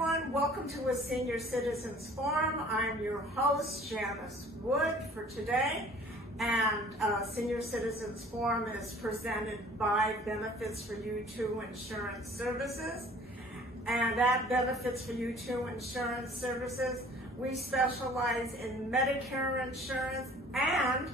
everyone. Welcome to a Senior Citizens Forum. I'm your host, Janice Wood, for today. And Senior Citizens Forum is presented by Benefits for You 2 Insurance Services. And at Benefits for You 2 Insurance Services, we specialize in Medicare insurance and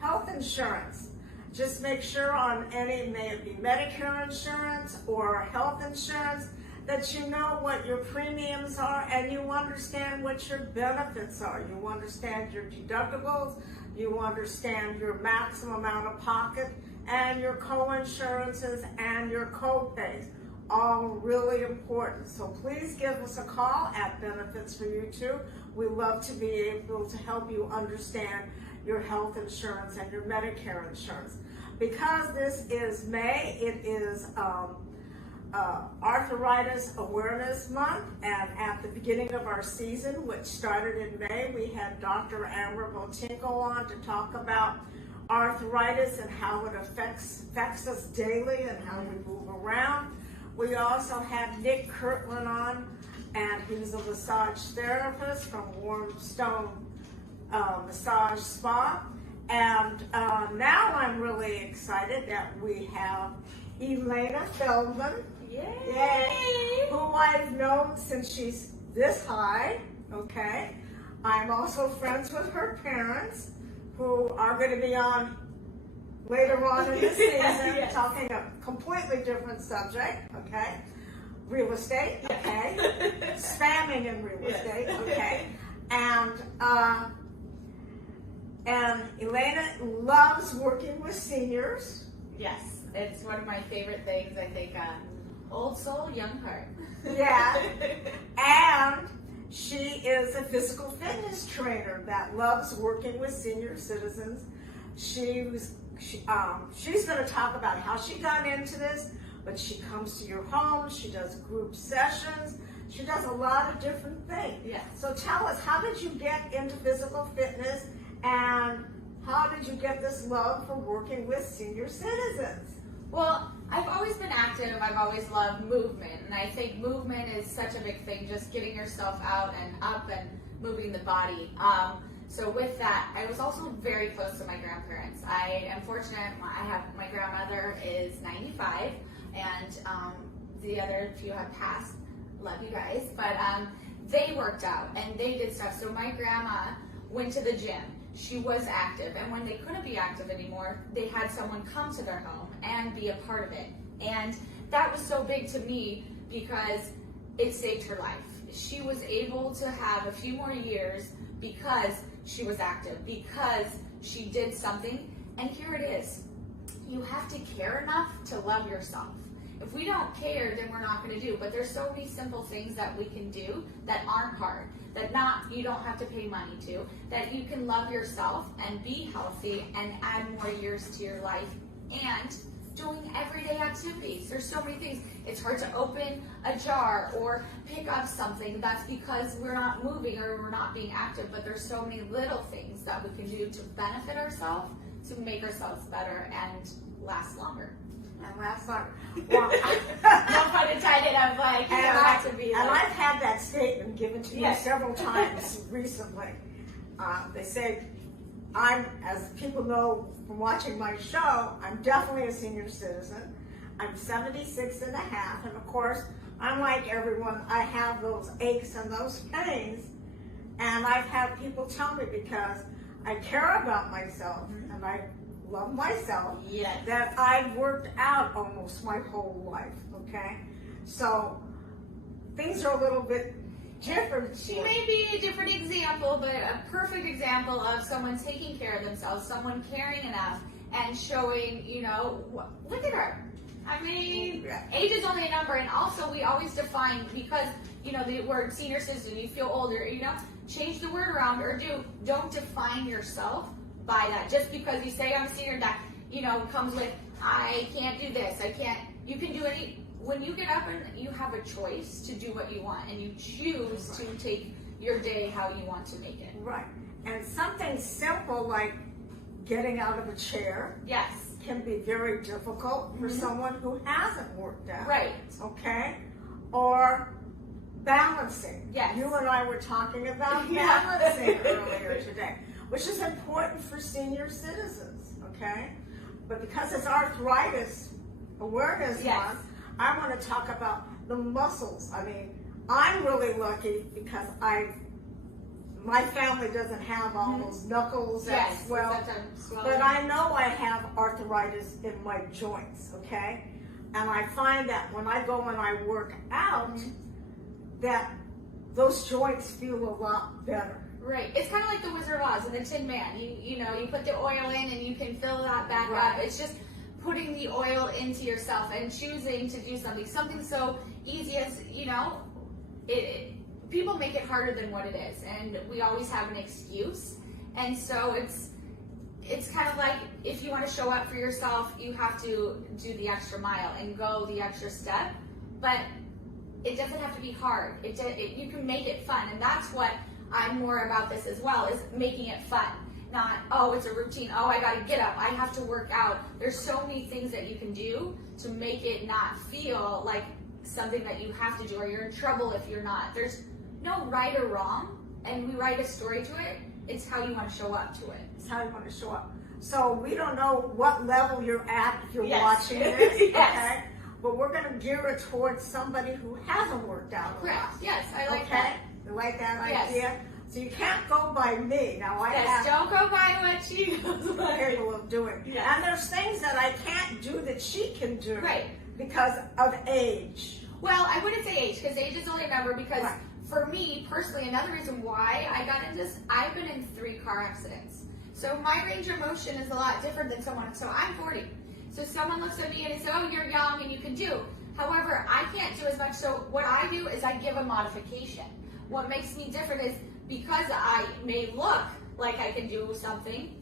health insurance. Just make sure on any, may it be Medicare insurance or health insurance, that you know what your premiums are and you understand what your benefits are. You understand your deductibles, you understand your maximum out of pocket, and your co-insurances and your co-pays. All really important. So please give us a call at Benefits for You 2. We love to be able to help you understand your health insurance and your Medicare insurance. Because this is May, it is Arthritis Awareness Month, and at the beginning of our season, which started in May, we had Dr. Amber Botinko on to talk about arthritis and how it affects us daily and how we move around. We also had Nick Kirtland on, and he's a massage therapist from Warm Stone Massage Spa. And now I'm really excited that we have Elana Feldman, yay, who I've known since she's this high, okay? I'm also friends with her parents, who are going to be on later on in the season, yes. Talking a completely different subject, okay? Real estate, okay? Spamming in real estate, okay? And Elana loves working with seniors. Yes, it's one of my favorite things. I think old soul, young heart. Yeah, and she is a physical fitness trainer that loves working with senior citizens. She's going to talk about how she got into this, but she comes to your home, she does group sessions, she does a lot of different things. Yeah. So tell us, how did you get into physical fitness, and how did you get this love for working with senior citizens? Well, I've always been active. I've always loved movement, and I think movement is such a big thing, just getting yourself out and up and moving the body. So with that, I was also very close to my grandparents. I am fortunate. My grandmother is 95, and the other few have passed. Love you guys, but they worked out and they did stuff. So my grandma went to the gym. She was active, and when they couldn't be active anymore, they had someone come to their home and be a part of it. And that was so big to me because it saved her life. She was able to have a few more years because she was active, because she did something. And here it is. You have to care enough to love yourself. If we don't care, then we're not going to do. But there's so many simple things that we can do that aren't hard, that you don't have to pay money to, that you can love yourself and be healthy and add more years to your life, and doing everyday activities. There's so many things. It's hard to open a jar or pick up something. That's because we're not moving or we're not being active, but there's so many little things that we can do to benefit ourselves, to make ourselves better and last longer. And last night, well, no pun intended. I'm like, you don't have to be. And I've had that statement given to me several times recently. They say, as people know from watching my show, I'm definitely a senior citizen. I'm 76 and a half, and of course, unlike everyone, I have those aches and those pains. And I've had people tell me, because I care about myself and I love myself, that I've worked out almost my whole life, okay? So things are a little bit different. She may be a different example, but a perfect example of someone taking care of themselves, someone caring enough and showing, look at her. I mean, age is only a number, and also we always define, because, the word senior citizen, you feel older, change the word around, or don't define yourself by that. Just because you say I'm a senior, that comes with, I can't do this, you can do when you get up and you have a choice to do what you want, and you choose to take your day how you want to make it. Right. And something simple like getting out of a chair can be very difficult for someone who hasn't worked out. Right. Okay? Or balance balancing. Yes. You and I were talking about Yeah. balancing earlier today, which is important for senior citizens, okay? But because it's Arthritis Awareness Yes. Month, I want to talk about the muscles. I mean, I'm really lucky because my family doesn't have all those knuckles Yes, as well. such a swelling. But I know I have arthritis in my joints, okay? And I find that when I go and I work out, that those joints feel a lot better. Right. It's kind of like the Wizard of Oz and the Tin Man. You know, you put the oil in and you can fill that back up. It's just putting the oil into yourself and choosing to do something so easy as, you know, people make it harder than what it is, and we always have an excuse. And so it's kind of like, if you want to show up for yourself, you have to do the extra mile and go the extra step, but it doesn't have to be hard. You can make it fun, and that's what I'm more about this as well, is making it fun. Not, oh, it's a routine, oh, I gotta get up, I have to work out. There's so many things that you can do to make it not feel like something that you have to do, or you're in trouble if you're not. There's no right or wrong, and we write a story to it. It's how you want to show up to it. It's how you want to show up. So we don't know what level you're at if you're Yes. watching this, Yes. okay? But we're going to gear it towards somebody who hasn't worked out a lot. Correct. Yes, I like Okay? that. You like that Yes. idea? So you can't go by me. Now I Yes, have don't go by what she goes by. capable of doing. Yes. And there's things that I can't do that she can do Right. because of age. Well, I wouldn't say age, because age is only a number, because Right. for me, personally, another reason why I got into this, I've been in 3 car accidents. So my range of motion is a lot different than someone. So I'm 40. So someone looks at me and they say, oh, you're young and you can do. However, I can't do as much. So what I do is I give a modification. What makes me different is, because I may look like I can do something,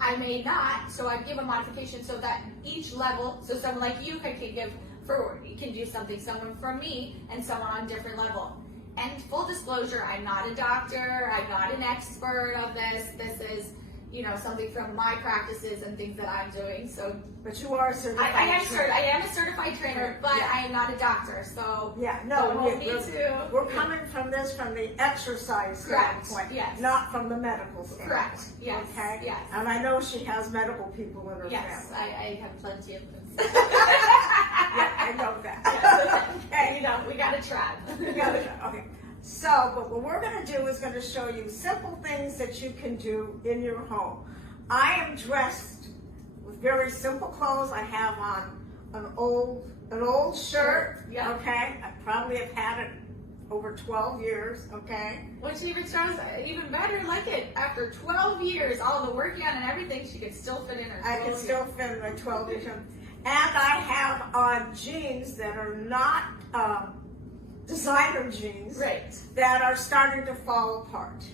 I may not. So I give a modification so that each level, so someone like you can do something, someone from me, and someone on a different level. And full disclosure, I'm not a doctor, I'm not an expert of this. This is, you know, something from my practices and things that I'm doing. So, But you are certified. I am a certified trainer, but Yeah. I am not a doctor. So Yeah, no, don't need to. we're coming from this from the exercise Correct, standpoint, yes. not from the medical standpoint. Correct, yes, Okay? yes. And I know she has medical people in her Yes, family. I have plenty of them. Yeah, I know that. Okay, you know, we got a tribe. Okay. So, but what we're going to do is going to show you simple things that you can do in your home. I am dressed with very simple clothes. I have on an old shirt. Yeah. Okay. I probably have had it over 12 years. Okay. Which even shows even better, like it. After 12 years, all the working on and everything, she could still fit in her I can clothes. still fit in my 12 years. And I have on jeans that are not designer jeans. Right. That are starting to fall apart.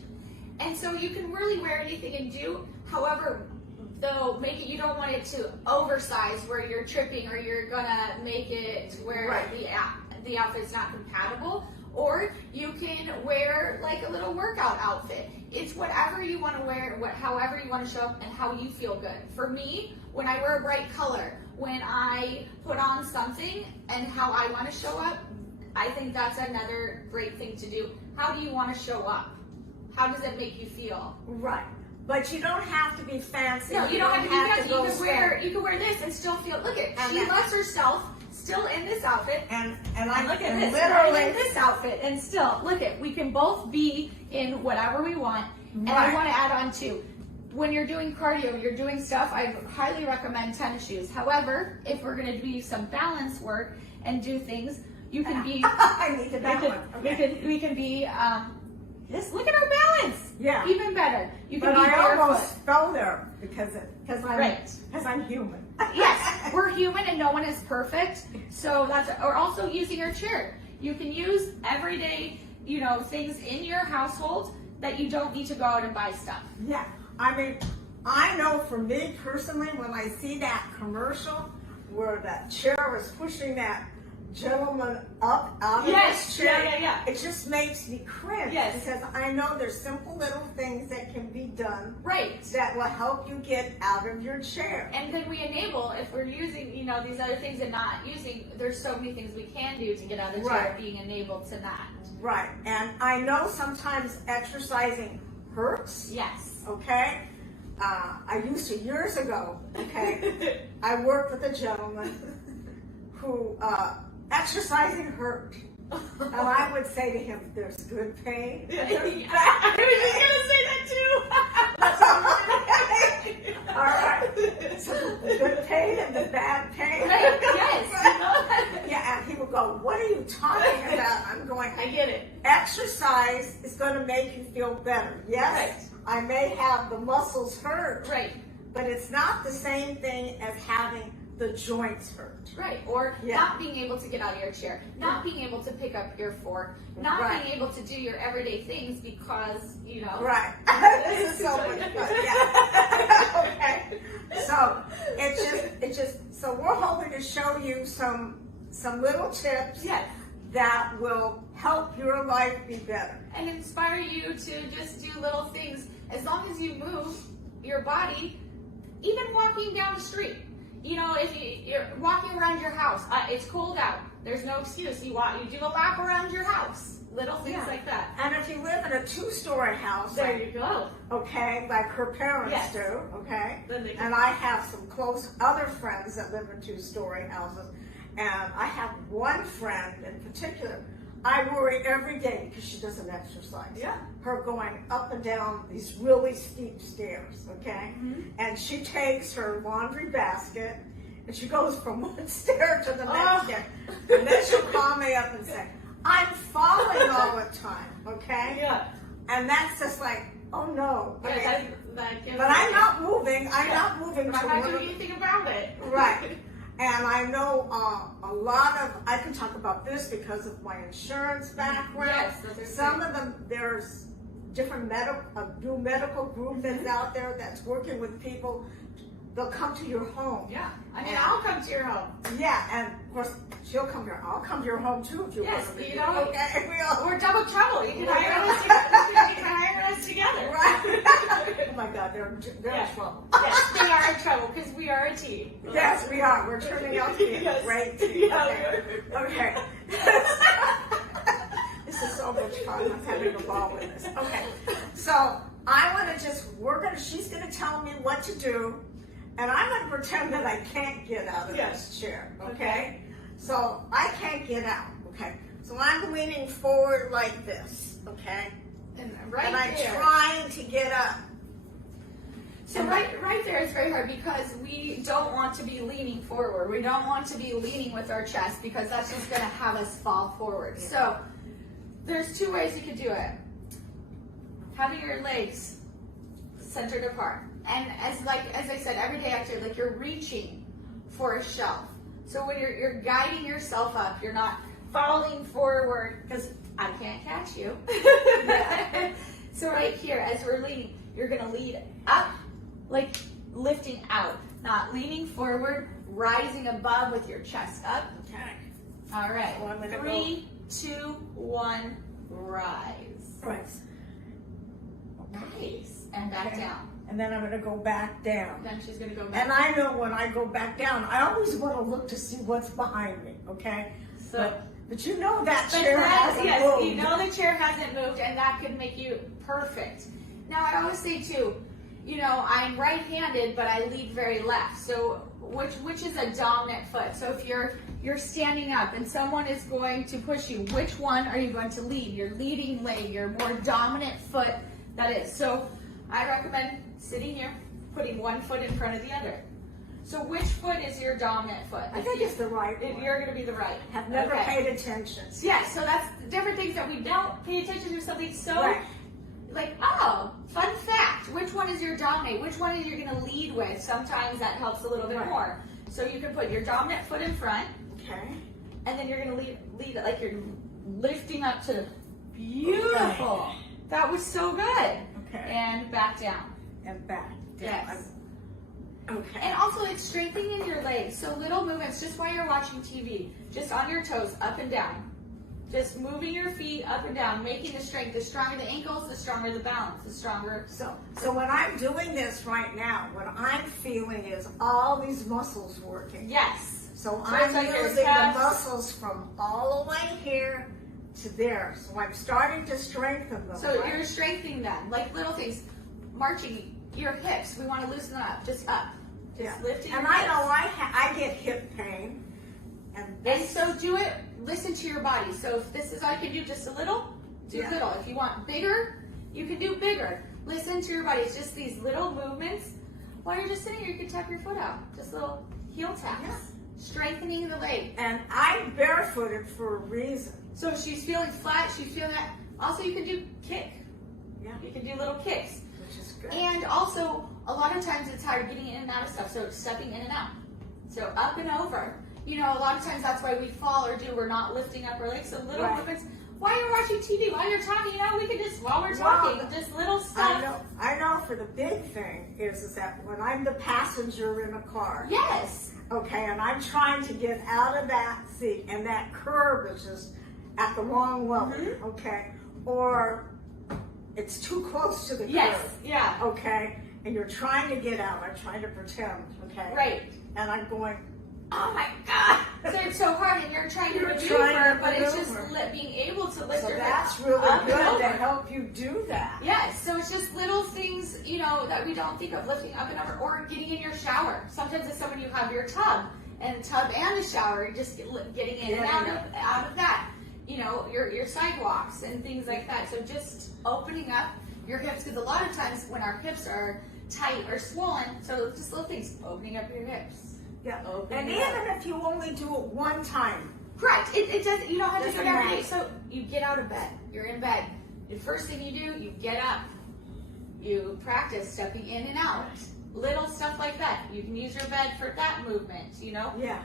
And so you can really wear anything and do, however, though, make it, you don't want it to oversize where you're tripping, or you're gonna make it where Right. the outfit's not compatible. Or you can wear like a little workout outfit. It's whatever you want to wear, however you want to show up, and how you feel good. For me, when I wear a bright color, when I put on something and how I want to show up, I think that's another great thing to do. How do you want to show up? How does it make you feel? Right. But you don't have to be fancy. No, you don't have to be fancy. go You can wear this and still feel. Look at, And she that- loves herself still in this outfit. And I look at this, literally I'm in this outfit, and still, look at, we can both be in whatever we want. And I Right. want to add on too, when you're doing cardio, you're doing stuff, I highly recommend tennis shoes. However, if we're going to do some balance work and do things, you can be, I need to that one. Okay. we can be, this, look at our balance. Yeah. Even better. You can But be I barefoot. almost fell there because Right. I'm human. Yes, we're human and no one is perfect. So or also using your chair. You can use everyday, you know, things in your household that you don't need to go out and buy stuff. Yeah. I mean, I know for me personally, when I see that commercial where that chair is pushing that gentleman up out of Yes, his chair, yeah. it just makes me cringe. Yes. Because I know there's simple little things that can be done Right. that will help you get out of your chair. And then we enable, if we're using, these other things and not using, there's so many things we can do to get out of the chair, Right. being enabled to that. Right. And I know sometimes exercising hurts. Yes. Okay? I used to years ago, okay? I worked with a gentleman who exercising hurt. And I would say to him, there's good pain. I was just going to say that too. All right. So the good pain and the bad pain. Right, yes. Yeah, and he would go, what are you talking about? I'm going, I get it. exercise is going to make you feel better. Yes, Right. I may have the muscles hurt, Right. but it's not the same thing as having the joints hurt. Right, or Yeah. not being able to get out of your chair, not being able to pick up your fork, not Right. being able to do your everyday things because, Right. This is so much fun. Yeah. Okay. So so we're hoping to show you some little tips Yes. that will help your life be better. And inspire you to just do little things. As long as you move your body, even walking down the street. If you're walking around your house, it's cold out. There's no excuse. You do a lap around your house. Little things like that. And if you live in a 2-story house, There you go. okay, like her parents Yes. do, okay? Then they can- And I have some close other friends that live in 2-story houses. And I have one friend in particular, I worry every day because she doesn't exercise. Yeah. Her going up and down these really steep stairs, okay? Mm-hmm. And she takes her laundry basket and she goes from one stair to the next Oh. stair. And then she'll call me up and say, I'm falling all the time, okay? Yeah. And that's just like, oh no. I mean, That but I'm not moving. I'm not moving I'm to not one doing of- anything about it. Right. And I know a lot of, I can talk about this because of my insurance background. Yes, those are Some of them, there's different new medical group that's out there that's working with people. They'll come to your home. Yeah. I'll come to your home. Yeah, and of course, she'll come here. I'll come to your home too if you Yes, want me you to. know, Okay, we all. We're double trouble. You can hire us together. Right. Oh my God, they're Yeah. in trouble. Yes, they are in trouble because we are a team. Yes, we are. We're turning out to be a Yes. great team. Yeah. Okay. This is so much fun. I'm having a ball with this. Okay. So I want to she's going to tell me what to do, and I'm going to pretend that I can't get out of this chair. Okay? So I can't get out. Okay. So I'm leaning forward like this. Okay. And And right I'm there. trying to get up. So right there is very hard because we don't want to be leaning forward. We don't want to be leaning with our chest because that's just going to have us fall forward. Yeah. So there's 2 ways you could do it. Having your legs centered apart. And as I said, everyday activity, like you're reaching for a shelf. So when you're guiding yourself up, you're not falling forward because I can't catch you. So right here, as we're leaning, you're going to lead up, like lifting out, not leaning forward, rising above with your chest up. Okay. All right. So I'm gonna 3, 2, 1, rise. Right. Nice. And back down. And then I'm going to go back down. Then she's going to go back. And I know when I go back down, I always want to look to see what's behind me, okay? So, But you know that but chair hasn't moved. you know the chair hasn't moved, and that could make you perfect. Now, I always say too, I'm right-handed, but I lead very left. So, which is a dominant foot? So, if you're standing up and someone is going to push you, which one are you going to lead? Your leading leg, your more dominant foot. That is. So, I recommend sitting here, putting one foot in front of the other. So which foot is your dominant foot? I think it's the right If one. you're going to be the right. Have never Okay. paid attention. Yeah, so that's different things that we don't pay attention to. Something so Right. like, oh, fun fact. Which one is your dominate? Which one is you're going to lead with? Sometimes that helps a little bit Right. more. So you can put your dominant foot in front, Okay. and then you're going to lead it like you're lifting up to beautiful. Okay. That was so good. Okay. And back down. And back. Yes. Okay. And also it's strengthening your legs. So little movements just while you're watching TV, just on your toes, up and down. Just moving your feet up and down, making the strength. The stronger the ankles, the stronger the balance, the stronger. So when I'm doing this right now, what I'm feeling is all these muscles working. Yes. So it's I'm like your using the calves. muscles from all the way here to there. So I'm starting to strengthen them. So right? you're strengthening them, like little things. Marching your hips, we want to loosen them up, just up. Just lifting And your I hips. know I get hip pain. And so do it, listen to your body. So if this is all you can do, just a little, do little. If you want bigger, you can do bigger. Listen to your body. It's just these little movements. While you're just sitting here, you can tap your foot out. Just little heel taps. Yeah. Strengthening the leg. And I'm barefooted for a reason. So she's feeling flat, she's feeling that. Also, you can do kick. Yeah. You can do little kicks. Which is good. And also, a lot of times it's hard getting in and out of stuff. So it's stepping in and out. So up and over. You know, a lot of times that's why we fall or we're not lifting up our legs. So little movements. While you're watching TV, while you're talking, you know, we can just, while we're talking, just little stuff. I know for the big thing is that when I'm the passenger in a car. Yes. Okay, and I'm trying to get out of that seat, and that curb is just at the wrong level, okay? Or it's too close to the curb. Yes, yeah. Okay, and you're trying to get out. I'm trying to pretend, okay? Right. And I'm going, oh my God. So it's so hard, and you're trying to You're maneuver, trying to but it's just maneuver. being able to lift So your that's hips really up and good to over. help you do that. Yes, so it's just little things, you know, that we don't think of, lifting up and over, or getting in your shower. Sometimes as someone, you have your tub and a shower, you're just getting in and out of that. You know, your sidewalks and things like that. So just opening up your hips, because a lot of times when our hips are tight or swollen, so just little things, opening up your hips. Yeah. Opening And it even up. if you only do it one time. Correct. It does. You don't have to do Doesn't it every day. matter. So you get out of bed. You're in bed. The first thing you do, you get up. You practice stepping in and out. Little stuff like that. You can use your bed for that movement, you know. Yeah.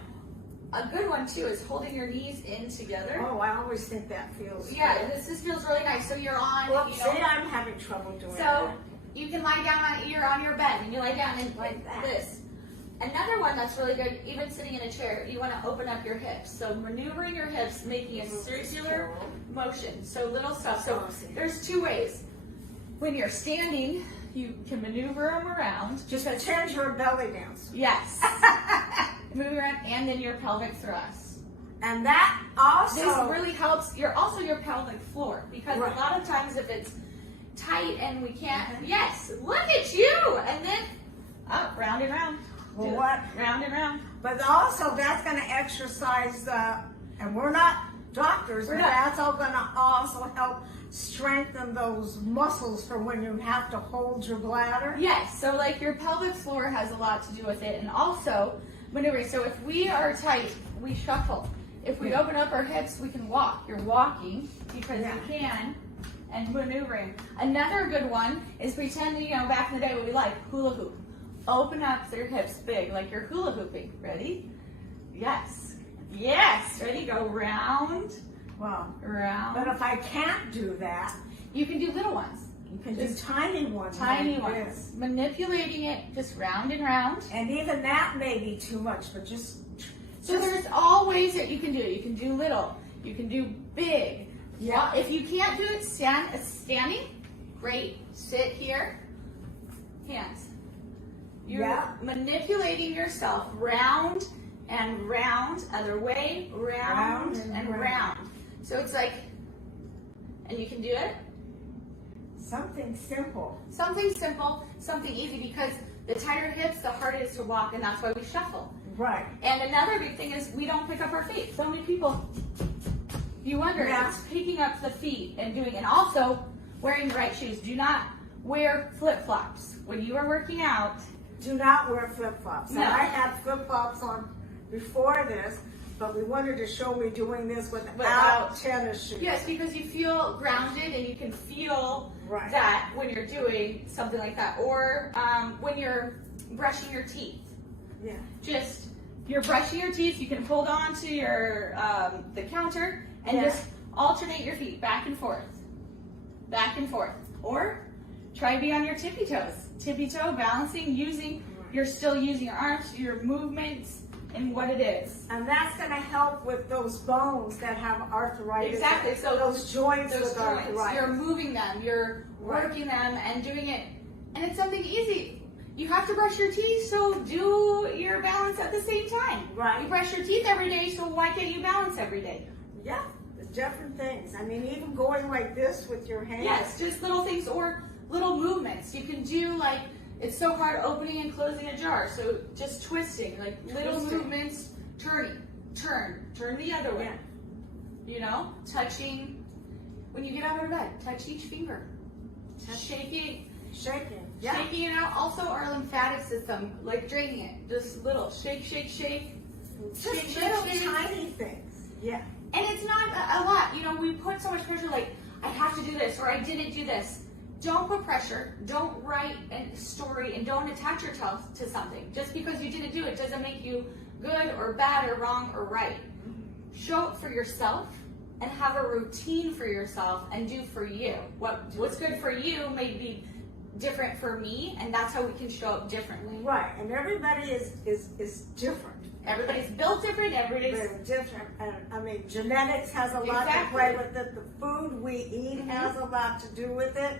A good one too is holding your knees in together. Oh, I always think that feels Yeah, good. this feels really nice. So you're on. Well, you see, know, I'm having trouble doing so that. you can lie down you're on your bed and you lie down and Like that. this. Another one that's really good, even sitting in a chair, you want to open up your hips. So maneuvering your hips, making a circular motion. So little stuff. So there's two ways. When you're standing, you can maneuver them around. Just pretend you're a belly dancer. Yes. Move around, and then your pelvic thrust. And that also... This really helps your pelvic floor, because Right. a lot of times if it's tight and we can't, yes, look at you, and then up, round and round. Well, Do it. what? Round and round. But also, that's going to exercise, and we're not doctors, We're but not. that's all going to also help strengthen those muscles for when you have to hold your bladder. Yes, so like your pelvic floor has a lot to do with it, and also maneuvering. So if we are tight, we shuffle. If we open up our hips, we can walk. You're walking because you can, and maneuvering. Another good one is pretend, you know, back in the day what we like, hula hoop. Open up your hips big, like you're hula hooping. Ready? Yes. Yes. Ready? Go round, Wow. round. But if I can't do that, You can do little ones. you can Just do tiny ones. Tiny like ones. this. Manipulating it, just round and round. And even that may be too much, but just... So there's all ways that you can do it. You can do little. You can do big. Yeah. If you can't do it standing, great. Sit here. Hands. You're manipulating yourself round and round. Other way, round and round. So it's like, and you can do it. Something simple. Something simple, something easy, because the tighter hips, the harder it is to walk, and that's why we shuffle. Right. And another big thing is we don't pick up our feet. So many people, you wonder, it's picking up the feet and doing, and also wearing the right shoes. Do not wear flip-flops. When you are working out, Do not wear flip-flops. No. Now, I had flip-flops on before this, but we wanted to show me doing this without tennis shoes. yes, because you feel grounded and you can feel Right. that when you're doing something like that. Or when you're brushing your teeth. Yeah. Just, you're brushing your teeth, you can hold on to your the counter and just alternate your feet back and forth. Back and forth. Or try to be on your tippy toes. Tippy toe, balancing, using You're still using your arms, your movements, and what it is. And that's going to help with those bones that have arthritis. Exactly. So those joints with joints, arthritis. you're moving them, you're working them, and doing it. And it's something easy. You have to brush your teeth, so do your balance at the same time. Right. You brush your teeth every day, so why can't you balance every day? Yeah, different things. I mean, even going like this with your hands. Yes, just little things or little movements. You can do like, it's so hard opening and closing a jar, so just twisting, like little movements, turn the other way. Yeah. You know, touching, when you get out of bed, touch each finger. Shaking it out. Also our lymphatic system, like draining it, just little shake. Just little tiny things. Yeah. And it's not a lot. You know, we put so much pressure, like, I have to do this, or I didn't do this. Don't put pressure. Don't write a story, and don't attach yourself to something. Just because you didn't do it doesn't make you good or bad or wrong or right. Show it for yourself and have a routine for yourself and do for you. What's good for you may be different for me, and that's how we can show up differently. Right, and everybody is different. Everybody's built different, everybody's different. And I mean, genetics has a lot to play with it. The food we eat has a lot to do with it.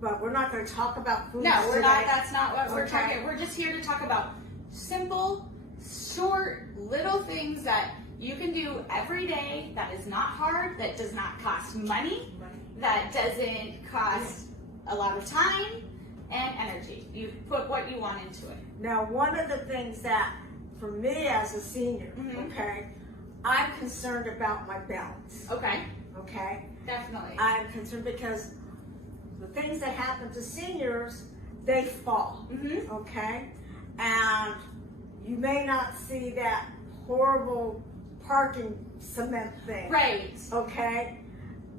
But we're not going to talk about food. No, we're not. That's not what we're talking. We're just here to talk about simple, short, little things that you can do every day. That is not hard. That does not cost money. That doesn't cost a lot of time and energy. You put what you want into it. Now, one of the things that, for me as a senior, I'm concerned about my balance. Okay? Definitely. I'm concerned because the things that happen to seniors, they fall. Okay? And you may not see that horrible parking cement thing. Right. Okay?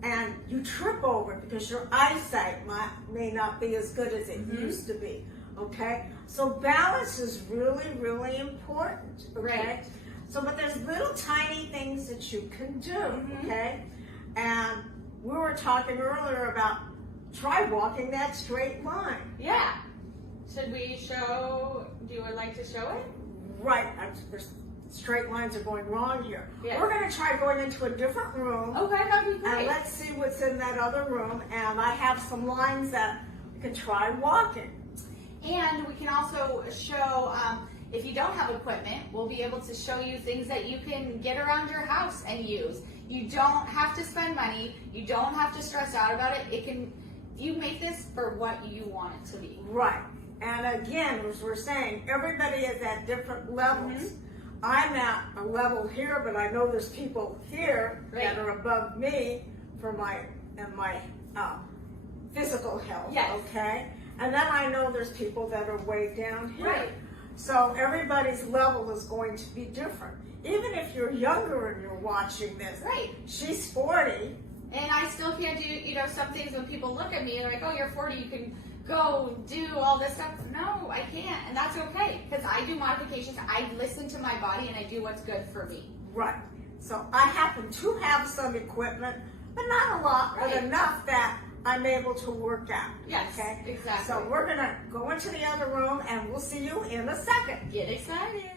And you trip over it because your eyesight may not be as good as it used to be. Okay? So balance is really, really important. Okay? Right. So, but there's little tiny things that you can do. Okay? And we were talking earlier about try walking that straight line. Yeah. Should we show, you would like to show it? Right. Straight lines are going wrong here. Yeah. We're going to try going into a different room. Okay, that'd be great. And let's see what's in that other room. And I have some lines that you can try walking. And we can also show, if you don't have equipment, we'll be able to show you things that you can get around your house and use. You don't have to spend money. You don't have to stress out about it. You make this for what you want it to be. Right. And again, as we're saying, everybody is at different levels. I'm at a level here, but I know there's people here that are above me for my physical health. Yes. Okay? And then I know there's people that are way down here. Right. So everybody's level is going to be different. Even if you're younger and you're watching this. Right. She's 40. And I still can't do, some things when people look at me and they're like, oh, you're 40, you can go do all this stuff. No, I can't. And that's okay, because I do modifications. I listen to my body and I do what's good for me. Right. So I happen to have some equipment, but not a lot, but enough that I'm able to work out. Yes, okay? exactly. So we're going to go into the other room and we'll see you in a second. Get excited.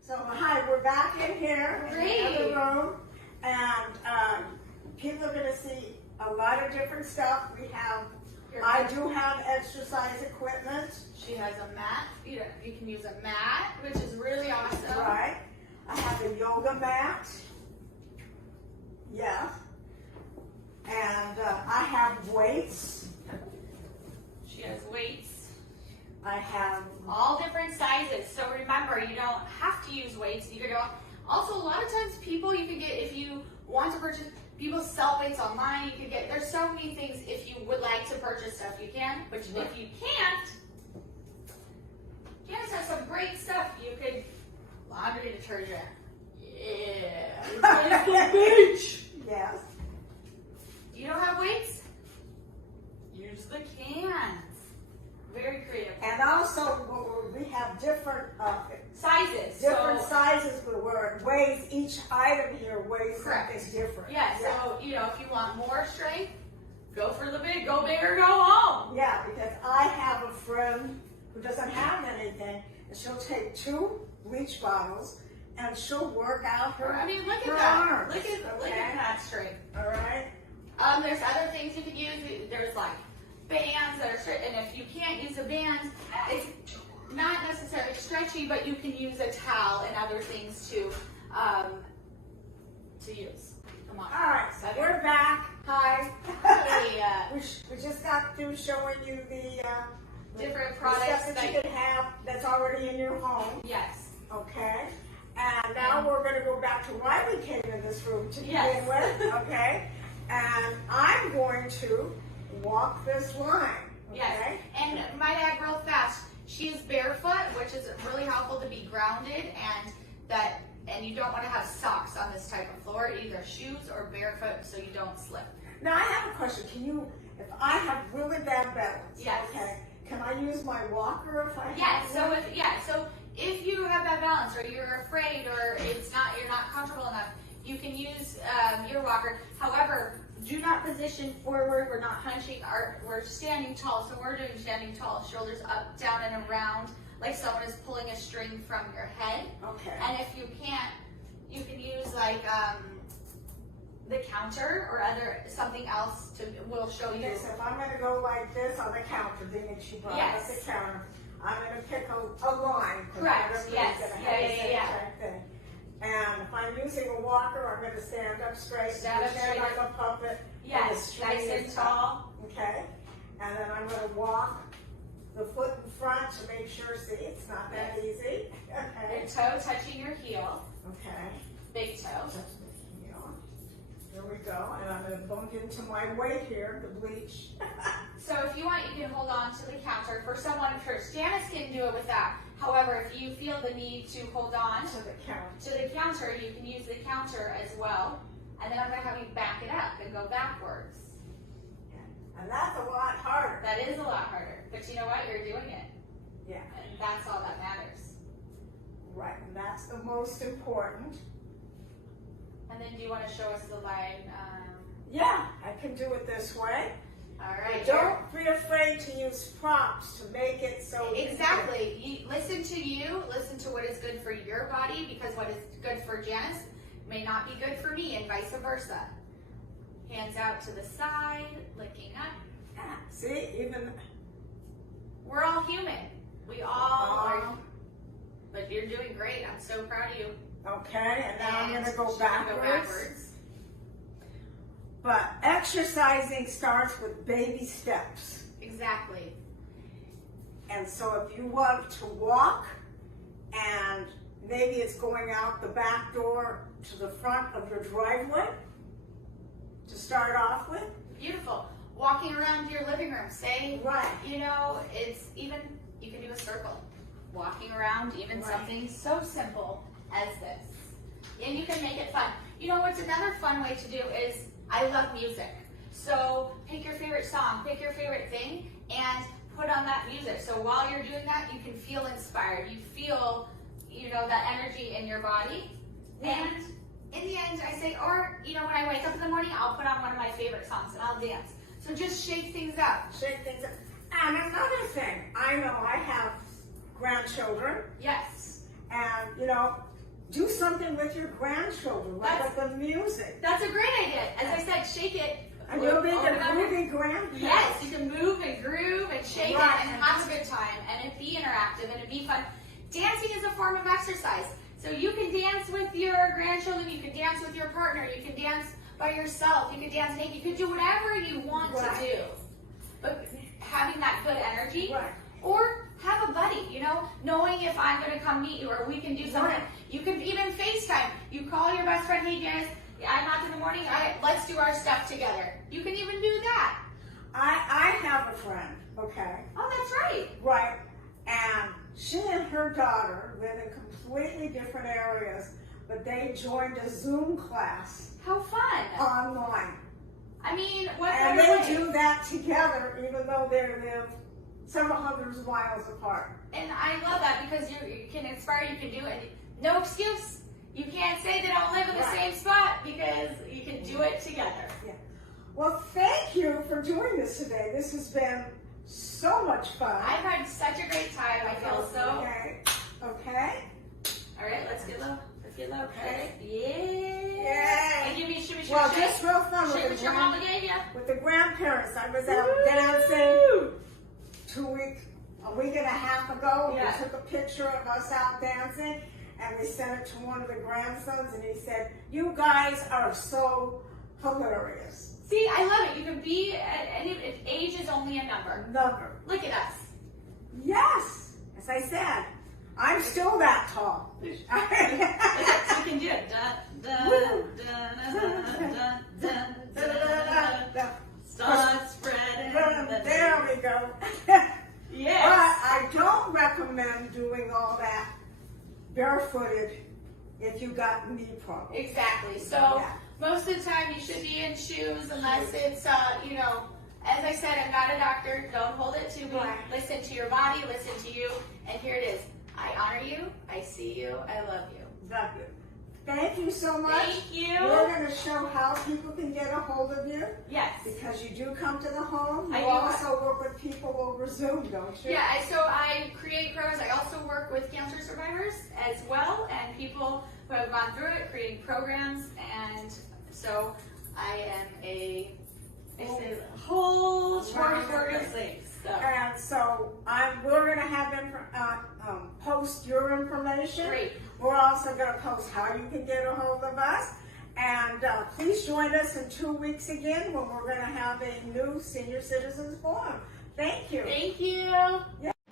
So hi, we're back in here in the other room, and people are going to see a lot of different stuff. I do have exercise equipment. She has a mat. You can use a mat, which is really awesome. Right. I have a yoga mat. Yeah. And I have weights. She has weights. I have all different sizes. So remember, you don't have to use weights. You can go. Also, a lot of times people you can get, if you want to purchase, people sell weights online. You can get, there's so many things. If you would like to purchase stuff, you can. But if you can't, Janice has some great stuff. You could, laundry detergent. Yeah. Beach. Yes. You don't have weights? Use the cans. Very creative. And also, we have have different sizes. different So, sizes, but where it weighs, each item here weighs correct. something different. Yeah, so, you know, if you want more strength, go for the big, go big or go home. Yeah, because I have a friend who doesn't have anything, and she'll take 2 bleach bottles, and she'll work out her I mean, look her at that. arms. Look at that strength. All right. There's other things you could use. There's like bands that are straight, and if you can't use a band, it's not necessarily stretchy, but you can use a towel and other things to use. Come on. All right, so we're back. Hi. Hey, We just got through showing you the different the products stuff that you can have that's already in your home. yes. Okay. And now we're going to go back to why we came in this room to begin Yes. with. Okay. And I'm going to walk this line. Okay. Yes, and might add real fast, she is barefoot, which is really helpful to be grounded, and you don't want to have socks on this type of floor, either shoes or barefoot, so you don't slip. Now I have a question. Can you, if I have really bad balance, Yes. okay, can I use my walker if I have Yes, so one? if you have that balance, or you're afraid, or you're not comfortable enough, you can use your walker. However, do not position forward. We're not hunching. We're standing tall, so we're doing standing tall, shoulders up, down, and around, like someone is pulling a string from your head. Okay. And if you can't, you can use like the counter or something else will show you. Okay, so if I'm going to go like this on the counter, the image you brought up Yes. the counter, I'm going to pick a line. 'cause Correct, everybody's yes. gonna have Yeah, the yeah, same yeah. type thing. And if I'm using a walker, I'm going to stand up straight. Stand up pretend straight. I'm a puppet. Yes, and the string nice and is tall. up. Okay. And then I'm going to walk the foot in front to make sure, see, it's not that easy. Okay. Your toe touching your heel, Okay. big toe. Touch the heel. There we go. And I'm going to bump into my weight here, the bleach. So if you want, you can hold on to the counter. For someone first, Janice can do it with that. However, if you feel the need to hold on To the counter. to the counter, you can use the counter as well. And then I'm going to have you back it up and go backwards. And that's a lot harder. That is a lot harder. But you know what? You're doing it. Yeah. And that's all that matters. Right, and that's the most important. And then do you want to show us the line? Yeah, I can do it this way. All right. But don't be afraid to use props to make it so Exactly. You listen to what is good for your body, because what is good for Janice may not be good for me, and vice versa. Hands out to the side, looking up. Yeah, see, even We're all human. We all are. But you're doing great. I'm so proud of you. okay, and now I'm going to she's go gonna backwards. But exercising starts with baby steps. Exactly. And so if you want to walk, and maybe it's going out the back door to the front of your driveway to start off with. Beautiful. Walking around your living room. Say, Right. you know, it's even, you can do a circle. Walking around, even Right. something so simple as this. And you can make it fun. You know what's another fun way to do is, I love music. So pick your favorite song, pick your favorite thing, and put on that music. So while you're doing that, you can feel inspired. You feel, you know, that energy in your body. And in the end, I say, or, you know, when I wake up in the morning, I'll put on one of my favorite songs and I'll dance. So just shake things up. Shake things up. And another thing, I know I have grandchildren, Yes. and you know, do something with your grandchildren, like with the music. That's a great idea. As I said, shake it. And you'll be Open the up. groovy grandparent. Yes, you can move and groove and shake Right. it and have a good time and it be interactive and it be fun. Dancing is a form of exercise. So you can dance with your grandchildren, you can dance with your partner, you can dance by yourself, you can dance naked, you can do whatever you want to do. But having that good energy, Right. or have a buddy, you know, knowing if I'm going to come meet you or we can do something. Right. You can even FaceTime. You call your best friend, hey Janice, I'm out in the morning, let's do our stuff together. You can even do that. I have a friend, okay, Oh, that's right. right, and she and her daughter live in completely different areas, but they joined a Zoom class How fun. online. I mean, what And better they way? do that together, even though they live several hundreds of miles apart. And I love that because you can inspire, you can do it. No excuse. You can't say they don't live in the same spot because you can do it together. Yeah. Well, thank you for doing this today. This has been so much fun. I've had such a great time. I feel so. Okay. Okay. All right, let's get low. Let's get low. Okay. Yeah. Yay. And give me shimmy, shimmy, Well, shimmy. just real fun Shimmy, with what the, your mama gave you. with the grandparents. I was out dancing a week and a half ago. Yeah. We took a picture of us out dancing, and we sent it to one of the grandsons, and he said, "You guys are so hilarious." See, I love it. You can be at any, if age is only a number. Look at us. Yes, as I said, I'm still that tall. You can do it. Start spreading. There we go. Yes. But I don't recommend doing all that barefooted if you got knee problems. Exactly. So Yeah. most of the time you should be in shoes unless it's, as I said, I'm not a doctor. Don't hold it to me. Right. Listen to your body. Listen to you. And here it is. I honor you. I see you. I love you. Love you. Thank you so much. Thank you. We're going to show how people can get a hold of you Yes. because you do come to the home. I You do. also work with people over Zoom, don't you? Yeah, so I create programs. I also work with cancer survivors as well and people who have gone through it, creating programs. And so I am a whole smorgasbord of things. So. And so we're going to have post your information. Great. We're also going to post how you can get a hold of us. And please join us in 2 weeks again when we're going to have a new Senior Citizens Forum. Thank you. Thank you.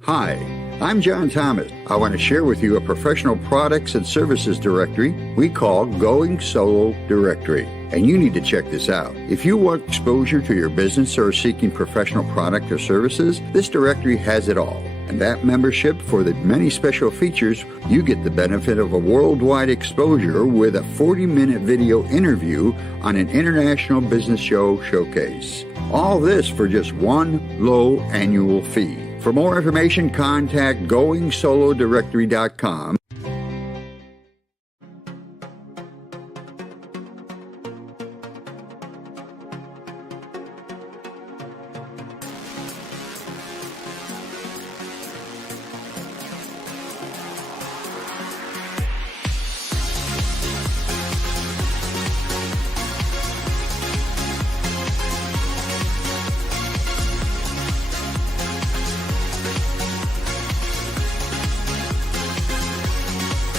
Hi, I'm John Thomas. I want to share with you a professional products and services directory we call Going Solo Directory. And you need to check this out. If you want exposure to your business or are seeking professional product or services, this directory has it all. And that membership, for the many special features, you get the benefit of a worldwide exposure with a 40-minute video interview on an international business show showcase. All this for just one low annual fee. For more information, contact GoingSoloDirectory.com.